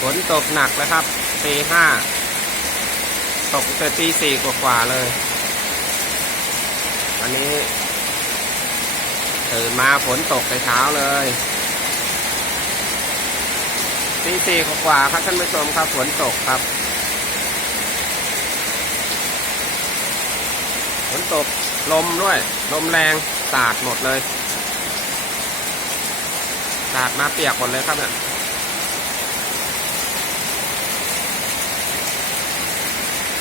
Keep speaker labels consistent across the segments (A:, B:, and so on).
A: ฝนตกหนักแล้วครับตีห้าตกแต่ตีสี่กว่าๆเลยวันนี้ตื่นมาฝนตกแต่เช้าเลยตีสี่กว่าๆครับท่านผู้ชมครับฝนตกครับฝนตกลมด้วย ลมแรงสาดหมดเลยสาดมาเปียกหมดเลยครับเนี่ย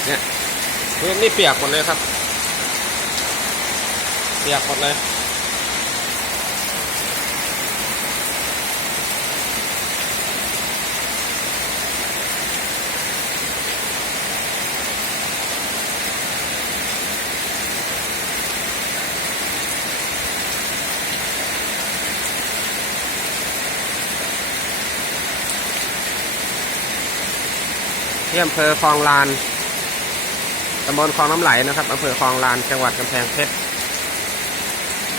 A: เนี่ยพื้นนี่เปียกหมดเลยครับ เปียกหมดเลยที่อำเภอคลองลานำบลคลองน้ำไหลนะครับอำเภอคลองลานจังหวัดกำแพงเพชร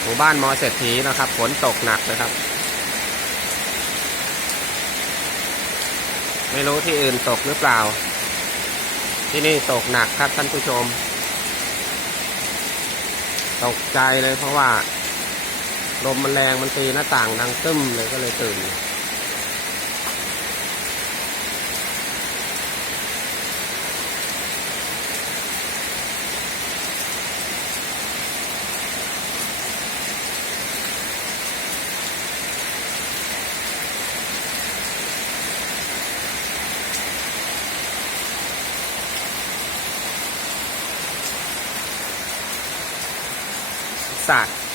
A: หมู่บ้านมอเศรษฐีนะครับฝนตกหนักนะครับ ไม่รู้ที่อื่นตกหรือเปล่า ที่นี่ตกหนักครับท่านผู้ชม ตกใจเลยเพราะว่าลมมันแรงมันตีหน้าต่างดังตึ้มเลยก็เลยตื่น destaque.